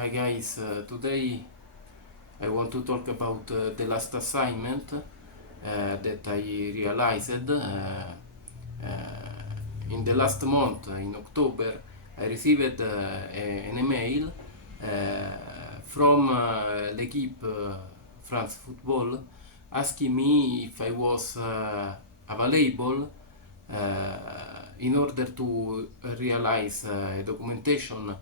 Hi guys, today I want to talk about the last assignment that I realized in the last month, in October. I received an email from l'équipe France Football asking me if I was available in order to realize a documentation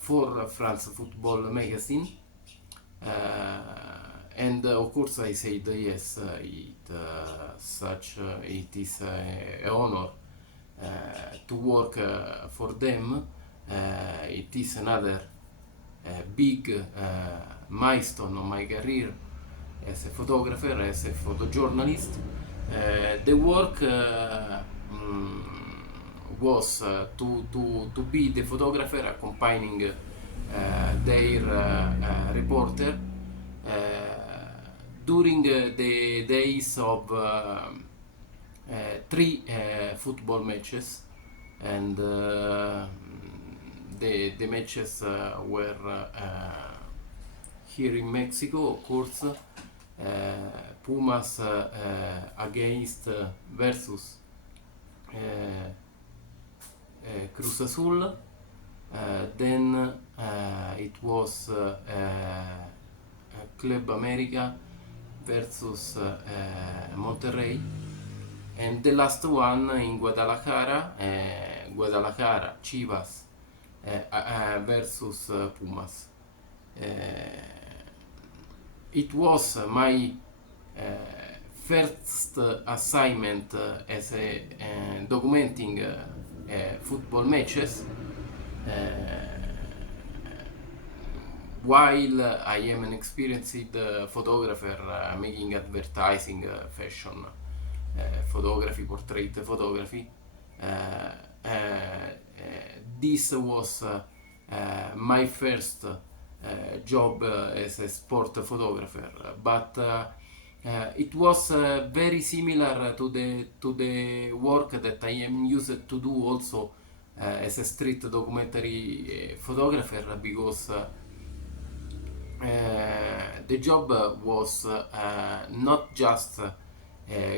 for France Football magazine. And of course I said yes, it is an honor to work for them. It is another big milestone of my career as a photographer, as a photojournalist. The work was to be the photographer accompanying their reporter during the days of three football matches, and the matches were here in Mexico, of course. Pumas against versus Cruz Azul. Then it was Club America versus Monterrey, and the last one in Guadalajara, Chivas versus Pumas. It was my first assignment as a documenting football matches, while I am an experienced photographer making advertising, fashion photography, portrait photography. This was my first job as a sport photographer, but it was very similar to the work that I am used to do also as a street documentary photographer, because the job was not just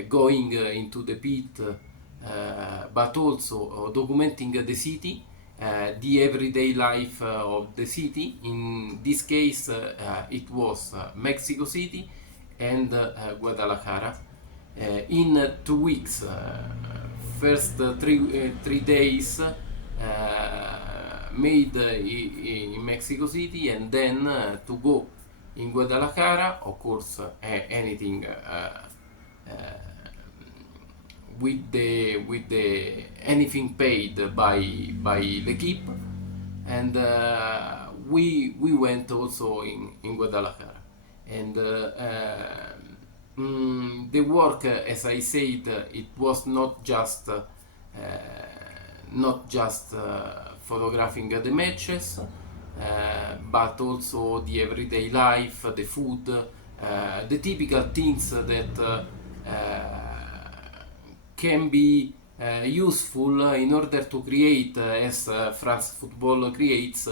going into the pit, but also documenting the city, the everyday life of the city. In this case, it was Mexico City and Guadalajara. In 2 weeks, first three days made in Mexico City, and then to go in Guadalajara, of course, anything with the anything paid by l'equipe, and we went also in Guadalajara, and the work, as I said, it was not just photographing the matches, but also the everyday life, the food, the typical things that can be useful in order to create, as France Football creates,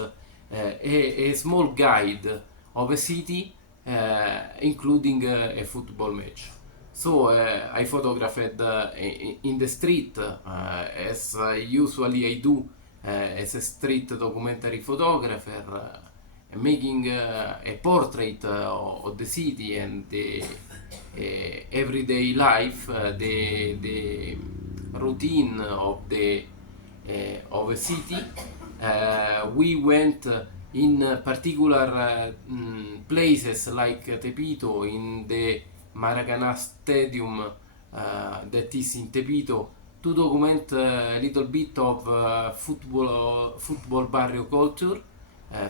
a small guide of a city, including a football match. So I photographed in the street, as usually I do as a street documentary photographer, making a portrait of the city and the everyday life, the routine of a city. We went in particular places like Tepito, in the Maracanã Stadium that is in Tepito, to document a little bit of football barrio culture,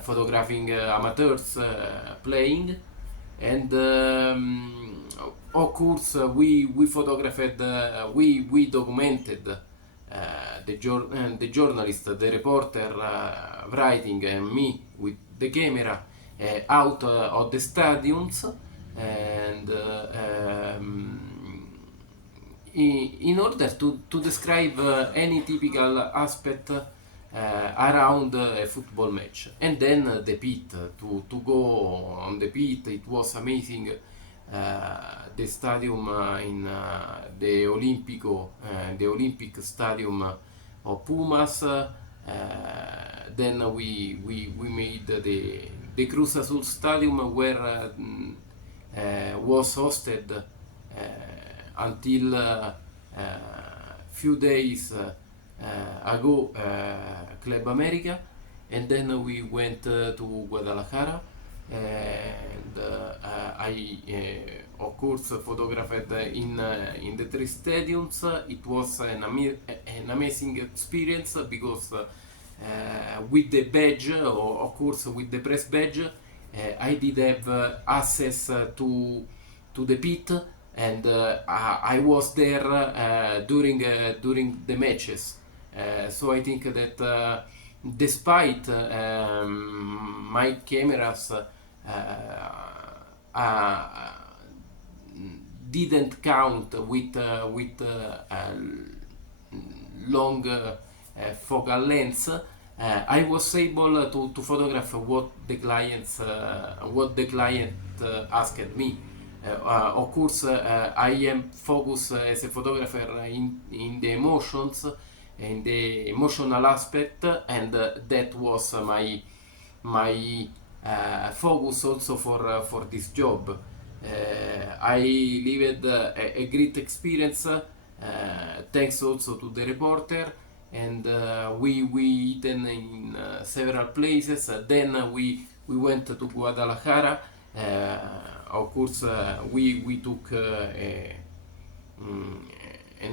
photographing amateurs playing, and of course we photographed, we documented the journalist, the reporter writing, and me with the camera out of the stadiums, and in order to describe any typical aspect around a football match. And then the pit, to go on the pit, it was amazing. The stadium in the Olympic Stadium of Pumas. Then we made the Cruz Azul Stadium where was hosted until few days ago Club America, and then we went to Guadalajara, and I of course photographed in the three stadiums. It was an amazing experience because with the badge, or of course with the press badge, I did have access to the pit, and I was there during the matches. So I think that despite my cameras didn't count with long focal lengths, I was able to photograph what the client asked me. Of course, I am focused as a photographer in the emotions, in the emotional aspect, and that was my focus also for this job. I lived a great experience, thanks also to the reporter, and we eaten in several places. Then we went to Guadalajara. Of course, we took an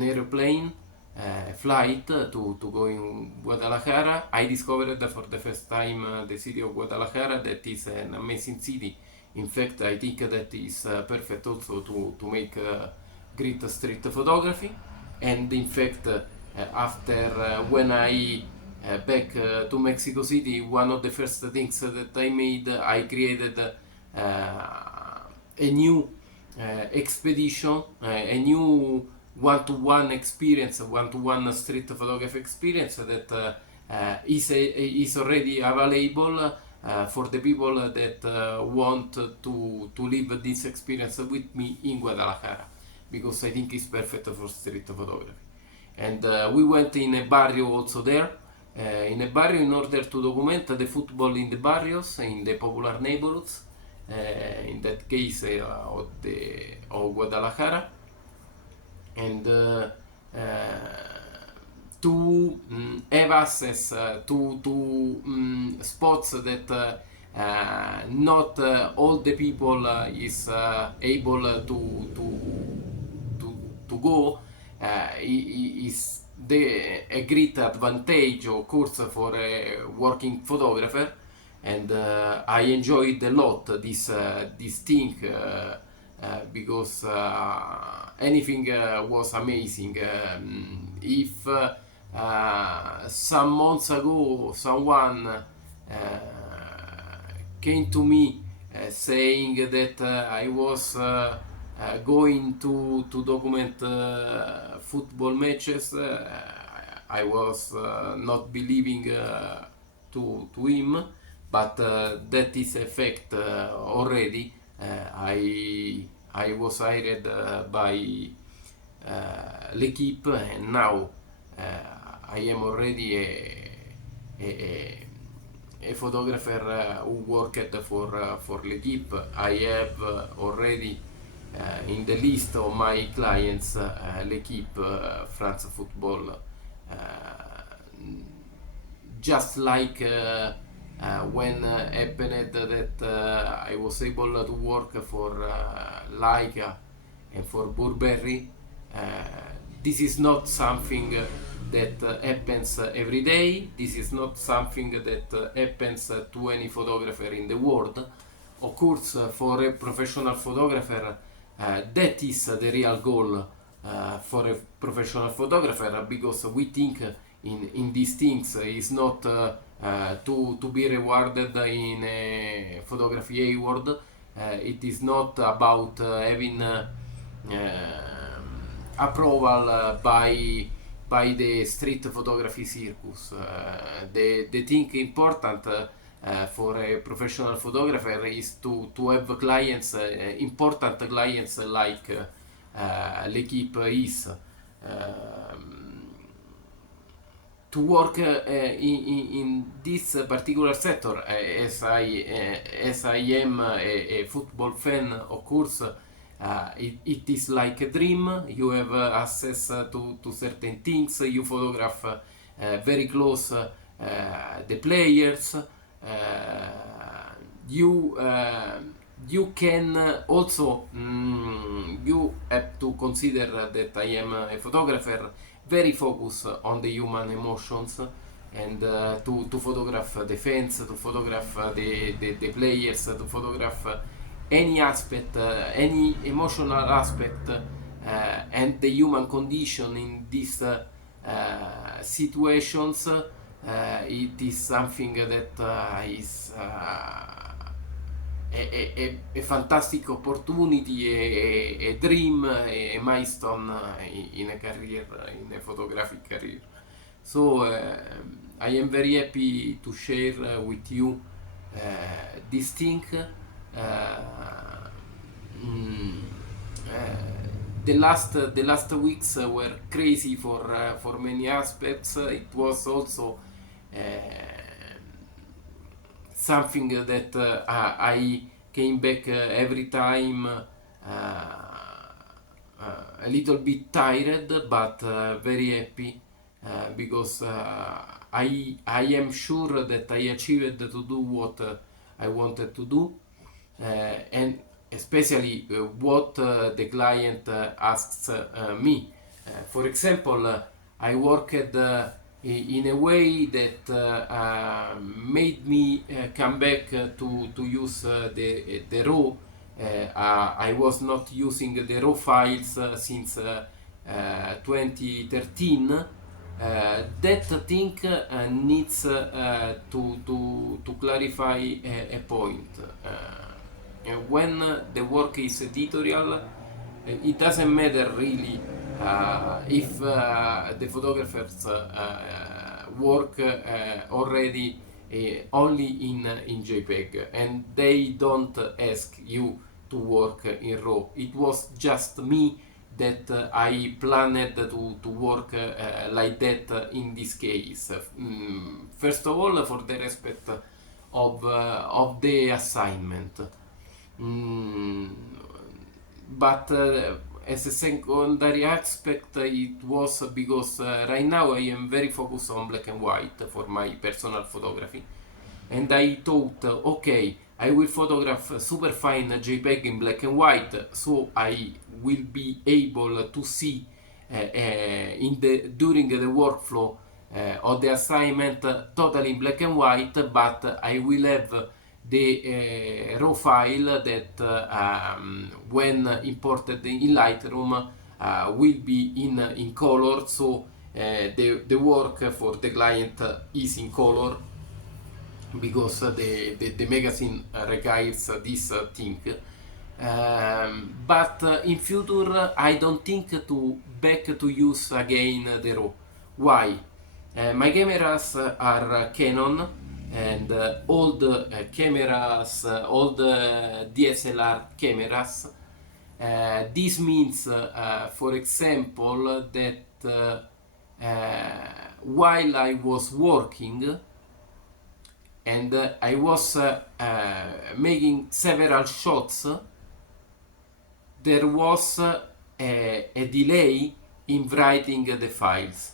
airplane flight to go in Guadalajara. I discovered for the first time the city of Guadalajara. That is an amazing city. In fact, I think that is perfect also to make great street photography. And in fact, after when I back to Mexico City, one of the first things that I made, I created a new expedition, a new one-to-one experience, one-to-one street photography experience that is already available for the people that want to live this experience with me in Guadalajara, because I think it's perfect for street photography. And we went in a barrio also there, in a barrio, in order to document the football in the barrios, in the popular neighborhoods, in that case of Guadalajara, and to have access to spots that not all the people is able to go, is a great advantage, of course, for a working photographer. And I enjoyed a lot this thing, because anything was amazing. If some months ago someone came to me saying that I was going to document football matches, I was not believing to him, but that is a fact already. I was hired by L'Equipe, and now I am already a photographer who worked for L'Equipe. I have already in the list of my clients L'Equipe, France Football, just like when happened that I was able to work for Leica and for Burberry. This is not something that happens every day. This is not something that happens to any photographer in the world. Of course, for a professional photographer, that is the real goal for a professional photographer, because we think in these things is not to be rewarded in a photography award. It is not about having approval by by the street photography circus. The thing important for a professional photographer is to have clients, important clients like l'équipe is. To work in this particular sector, as I am a football fan, of course, it is like a dream. You have access to certain things. You photograph very close the players. You you can also you have to consider that I am a photographer very focused on the human emotions, and to photograph the fans, to photograph the players, to photograph any aspect, any emotional aspect, and the human condition in these situations. It is something that is a fantastic opportunity, a dream, a milestone in a career, in a photographic career. So I am very happy to share with you this thing. Mm, the last weeks were crazy for many aspects. It was also uh, something that I came back every time a little bit tired, but very happy because I am sure that I achieved to do what I wanted to do, and especially what the client asks me. For example, I worked in a way that made me come back to use the raw. I was not using the raw files since 2013. That thing needs to clarify a point. When the work is editorial, it doesn't matter really if the photographers work already only in JPEG, and they don't ask you to work in RAW. It was just me that I planned to work like that in this case. First of all, for the respect of the assignment. Mm, but as a secondary aspect, it was because right now I am very focused on black and white for my personal photography, and I thought, okay, I will photograph super fine JPEG in black and white, so I will be able to see in the during the workflow of the assignment totally in black and white, but I will have the raw file that when imported in Lightroom will be in color, so the work for the client is in color because the magazine requires this thing. But in future I don't think to back to use again the raw. Why? My cameras are Canon, and old cameras, old DSLR cameras. This means, for example, that while I was working and I was making several shots, there was a delay in writing the files,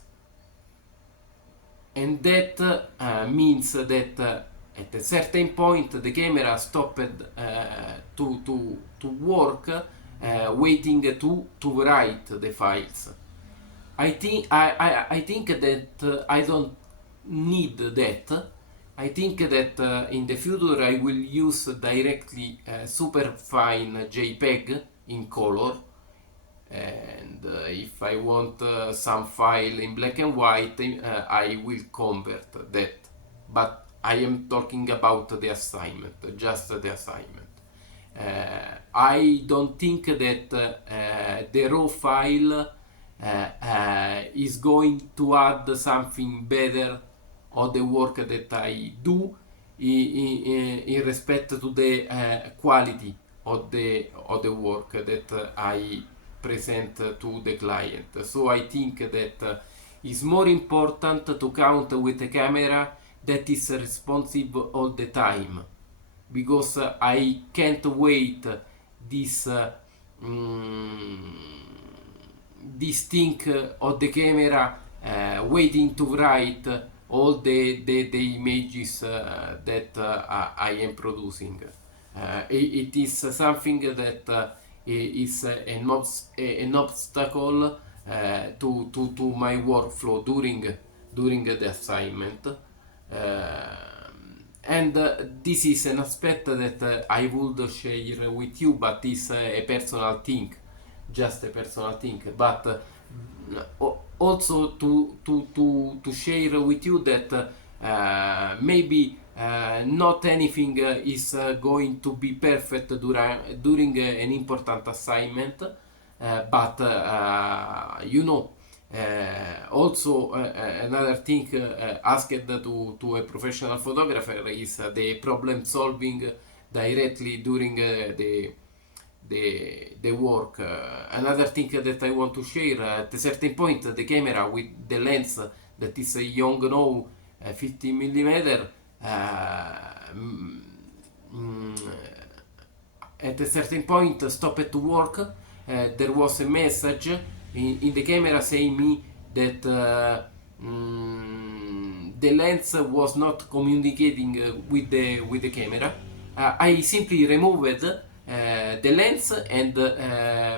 and that means that at a certain point the camera stopped to work, waiting to write the files. I think that I don't need that. I think that in the future I will use directly super fine JPEG in color, and if I want some file in black and white, I will convert that. But I am talking about the assignment, just the assignment. I don't think that the raw file is going to add something better on the work that I do in respect to the quality of the work that I present to the client. So I think that it's more important to count with a camera that is responsive all the time, because I can't wait this mm, this thing of the camera waiting to write all the images that I am producing. It is something that is an obstacle to my workflow during the assignment. And this is an aspect that I would share with you, but it's a personal thing, just a personal thing. But also to share with you that maybe not anything is going to be perfect during an important assignment, but also another thing asked to a professional photographer is the problem solving directly during the work. Another thing that I want to share, at a certain point the camera with the lens that is a Yongnuo 50 millimeter, at a certain point stopped to work. There was a message in the camera saying me that the lens was not communicating with the camera. I simply removed the lens and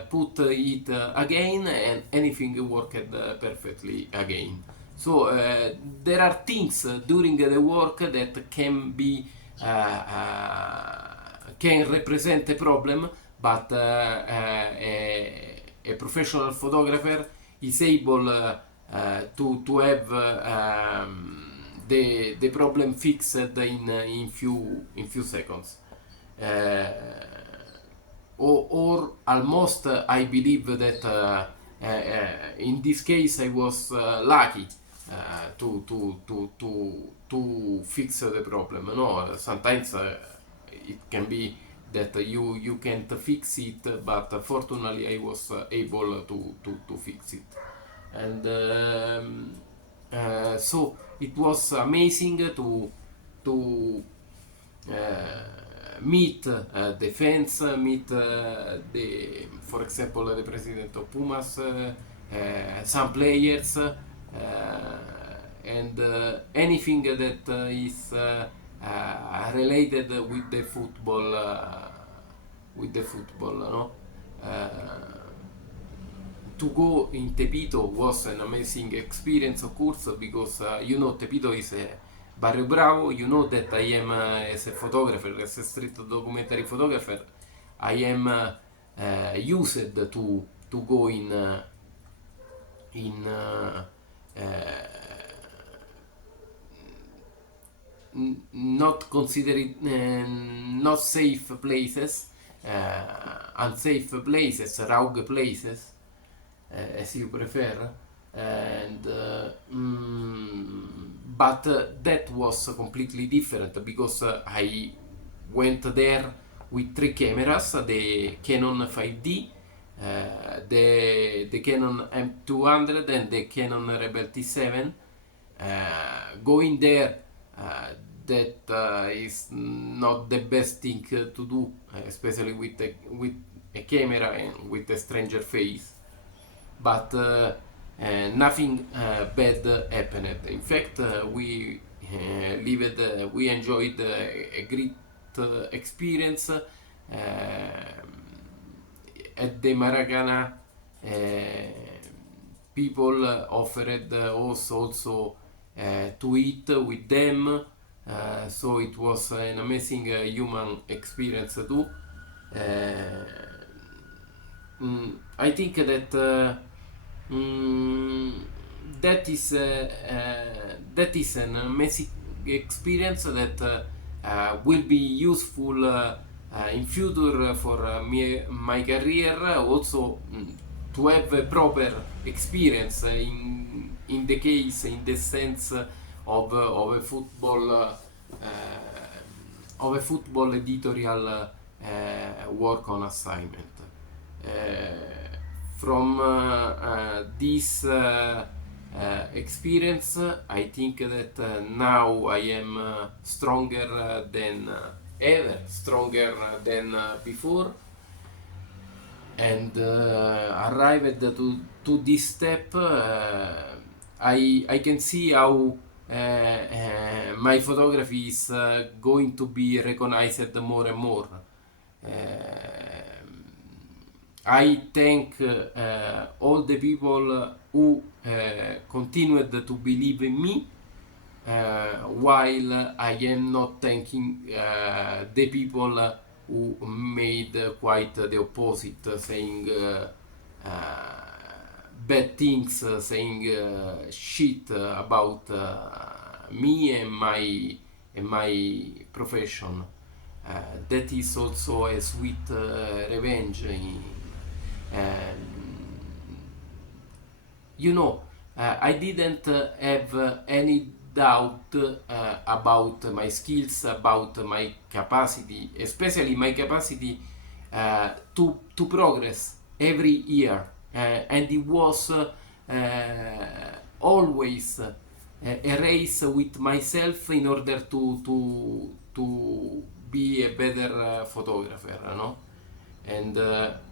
put it again, and anything worked perfectly again. So there are things during the work that can represent a problem, but a professional photographer is able to have the problem fixed in few seconds. Or almost, I believe that in this case I was lucky to fix the problem. No, sometimes it can be that you can't fix it, but fortunately I was able to fix it. And so it was amazing to meet the fans, meet for example, the president of Pumas, some players, and anything that is related with the football, no? To go in Tepito was an amazing experience, of course, because Tepito is a Barrio Bravo. You know that I am, as a photographer, as a street documentary photographer, I am used to go in not considered not safe places, unsafe places, rogue places, as you prefer, and but that was completely different, because I went there with three cameras: the Canon 5D, the Canon M200, and the Canon Rebel T7. Going there, that is not the best thing to do, especially with a camera and with a stranger face. But nothing bad happened. In fact, we enjoyed a great experience at the Maracana. People offered us also to eat with them, so it was an amazing human experience too. I think that that is an amazing experience that will be useful in future for my career. Also, to have a proper experience in the case, in the sense of a football editorial work on assignment. Uh, from this experience, I think that now I am stronger than ever, stronger than before, and arrived to this step. I can see how my photography is going to be recognized more and more. I thank all the people who continued to believe in me, while I am not thanking the people who made quite the opposite, saying bad things, saying shit about me and my profession. That is also a sweet revenge. You know, I didn't have any doubt about my skills, about my capacity, especially my capacity to progress every year, and it was always a race with myself in order to be a better photographer, no? And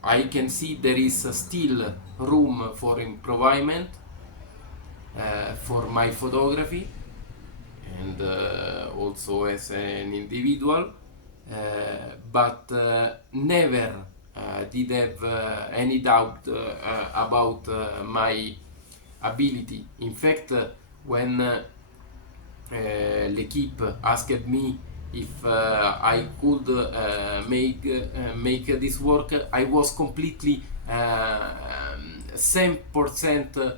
I can see there is still room for improvement for my photography, and also as an individual, but never did have any doubt about my ability. In fact, when l'équipe asked me if I could make this work, I was completely 100%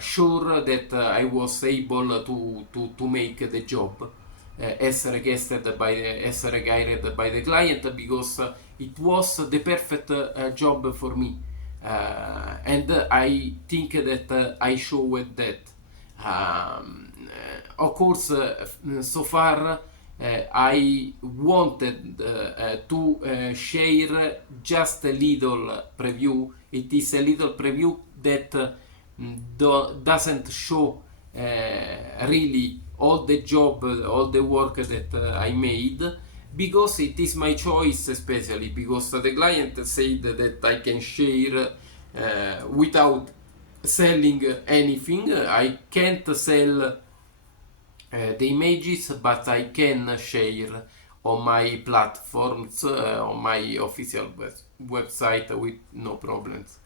sure that I was able to make the job as requested as required by the client, because it was the perfect job for me, and I think that I showed that. Of course, so far I wanted to share just a little preview. It is a little preview that doesn't show really all the job, all the work that I made, because it is my choice, especially because the client said that I can share without selling anything. I can't sell the images, but I can share on my platforms, on my official website with no problems.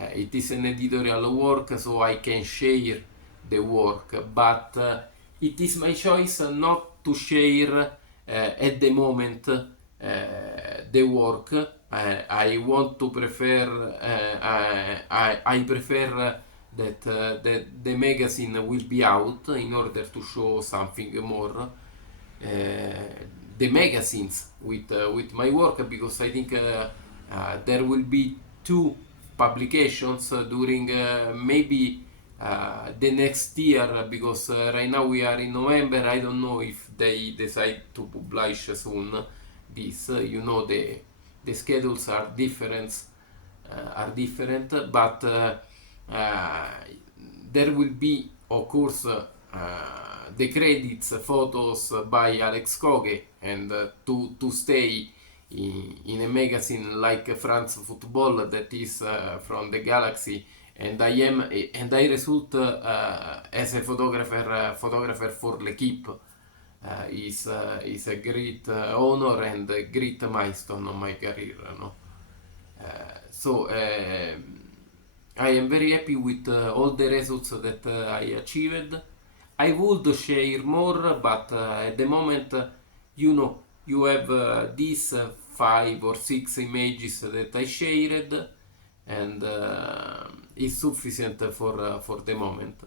It is an editorial work, so I can share the work, but it is my choice not to share at the moment the work. I want to prefer, I prefer that the magazine will be out in order to show something more. The magazines with my work, because I think there will be two publications during maybe the next year, because right now we are in November. I don't know if they decide to publish soon this. You know, the schedules are different, but there will be, of course, the credits, photos by Alex Coghe, and to stay in a magazine like France Football, that is from the Galaxy, and I result as a photographer for l'équipe. Is a great honor and a great milestone on my career, no? So I am very happy with all the results that I achieved. I would share more, but at the moment, you know, you have these 5 or 6 images that I shared, and it's sufficient for the moment.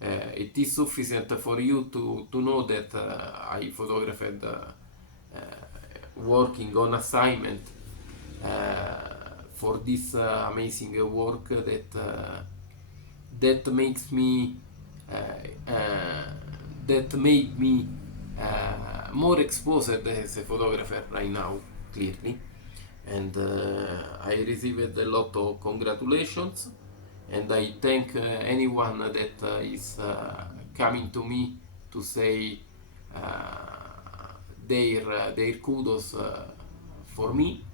It is sufficient for you to know that I photographed working on assignment for this amazing work that makes me that made me more exposed as a photographer right now, clearly. And I received a lot of congratulations, and I thank anyone that is coming to me to say their kudos for me.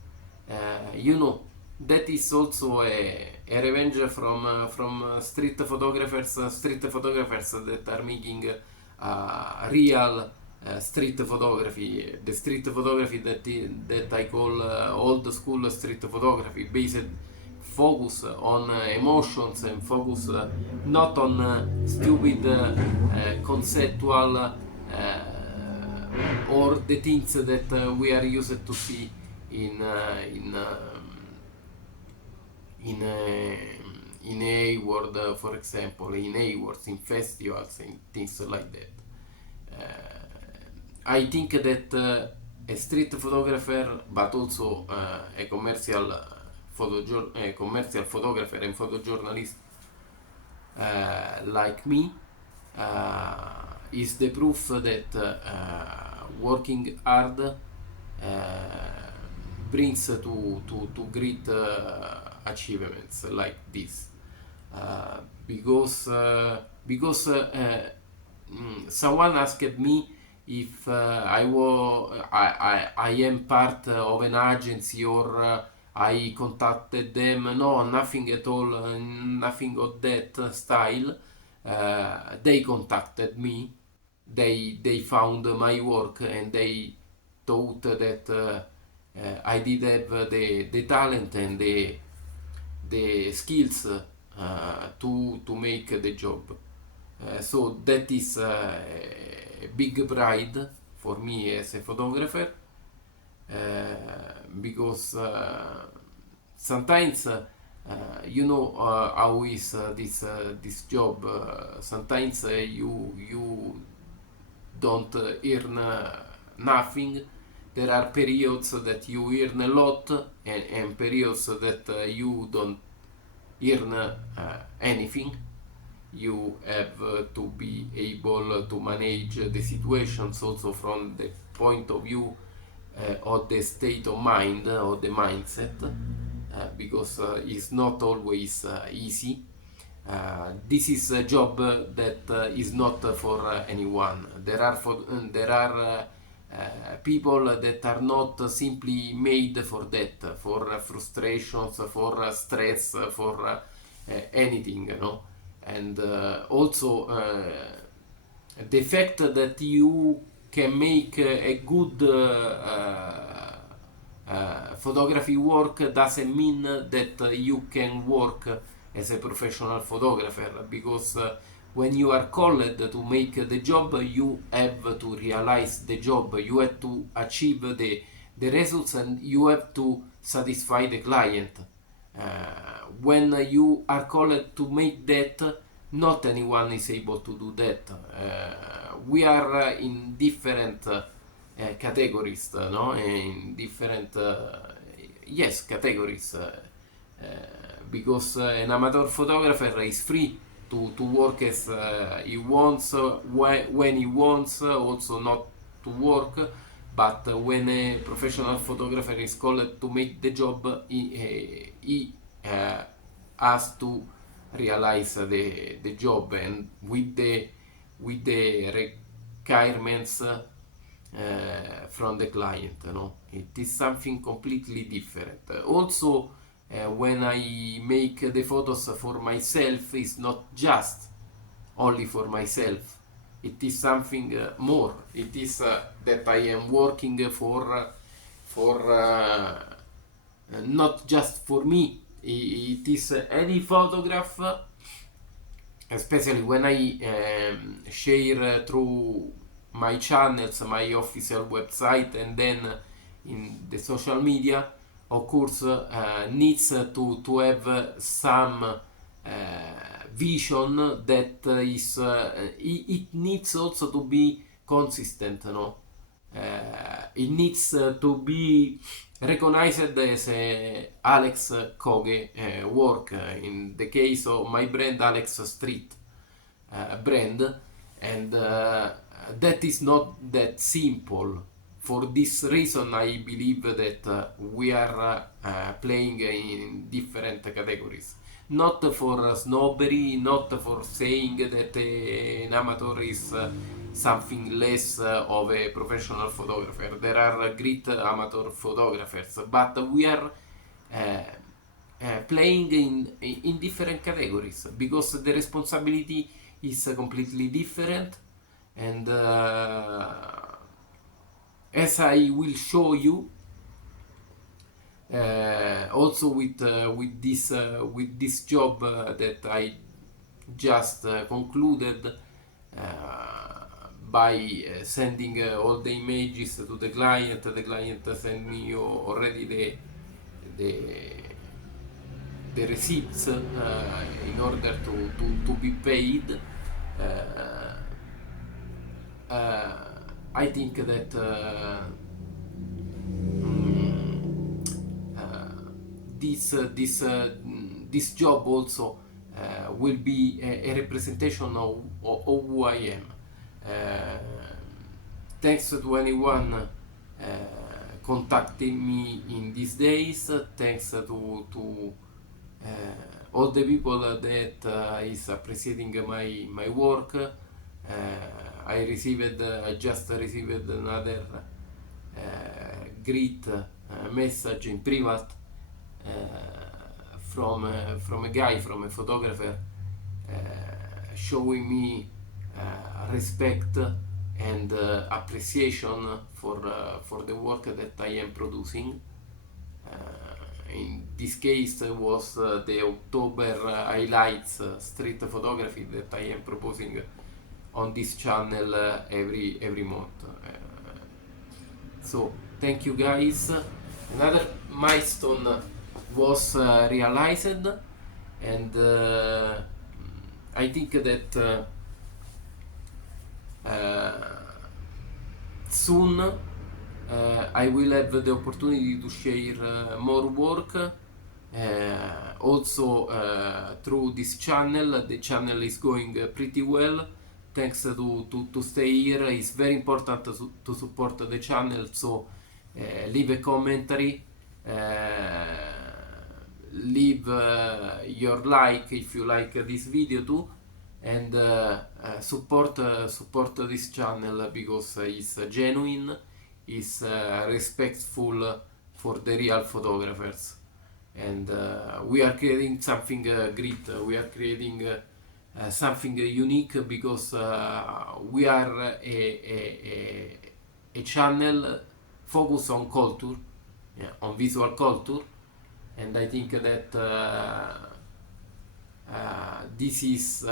You know, that is also a revenge from street photographers that are making real street photography, the street photography that I call old school street photography, based focus on emotions and focus not on stupid conceptual or the things that we are used to see in in in a world, for example, in awards, in festivals, and things like that. I think that a street photographer, but also a commercial photographer and photojournalist like me is the proof that working hard brings to great achievements like this. Because someone asked me if I am part of an agency or I contacted them. No, nothing at all, nothing of that style. They contacted me. They found my work and they thought that I did have the talent and the skills to make the job. So that is a big pride for me as a photographer, because sometimes you know how is this job. Sometimes you don't earn nothing. There are periods that you earn a lot, and periods that you don't earn anything. You have to be able to manage the situations also from the point of view of the state of mind or the mindset, because it's not always easy. This is a job that is not for anyone. There are people that are not simply made for that, for frustrations, for stress, for anything, you know. And also the fact that you can make a good photography work doesn't mean that you can work as a professional photographer, because when you are called to make the job, you have to realize the job, you have to achieve the results, and you have to satisfy the client. When you are called to make that, not anyone is able to do that. We are in different categories, no? In different yes, categories, because an amateur photographer is free to work as he wants, when he wants, also not to work. But when a professional photographer is called to make the job, he has to realize the job, and with the requirements from the client. No? It is something completely different. Also, when I make the photos for myself, it's not just only for myself. It is something more. It is that I am working for not just for me. It is any photograph, especially when I share through my channels, my official website, and then in the social media. Of course, needs to have some vision that it needs also to be consistent, no? it needs to be recognized as a Alex Coghe work. In the case of my brand, Alex Street brand, and that is not that simple. For this reason, I believe that we are playing in different categories. Not for snobbery, not for saying that an amateur is something less of a professional photographer. There are great amateur photographers, but we are playing in different categories because the responsibility is completely different, and as I will show you also with this job that I just concluded by sending all the images to the client. The client sent me already the the receipts in order to be paid. I think that this job also will be a representation of who I am. Thanks to anyone contacting me in these days. Thanks to all the people that is appreciating my work. I just received another great message in private from a guy, from a photographer, showing me respect and appreciation for the work that I am producing. In this case was the October highlights street photography that I am proposing on this channel every month. So thank you guys. Another milestone was realized, and I think that soon I will have the opportunity to share more work also through this channel. The channel is going pretty well. Thanks to stay here. It's very important to support the channel, so leave a commentary, leave your like if you like this video too, and support this channel because it's genuine, it's respectful for the real photographers, and we are creating something great. We are creating something unique because we are a channel focused on culture, yeah, on visual culture, and I think that this is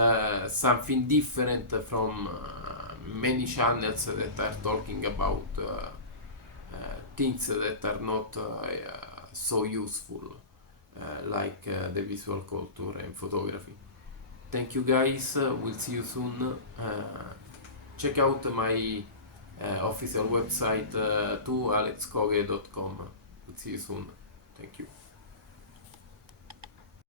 something different from many channels that are talking about things that are not so useful, like the visual culture and photography. Thank you guys, we'll see you soon. Check out my official website too, alexcoghe.com. We'll see you soon. Thank you.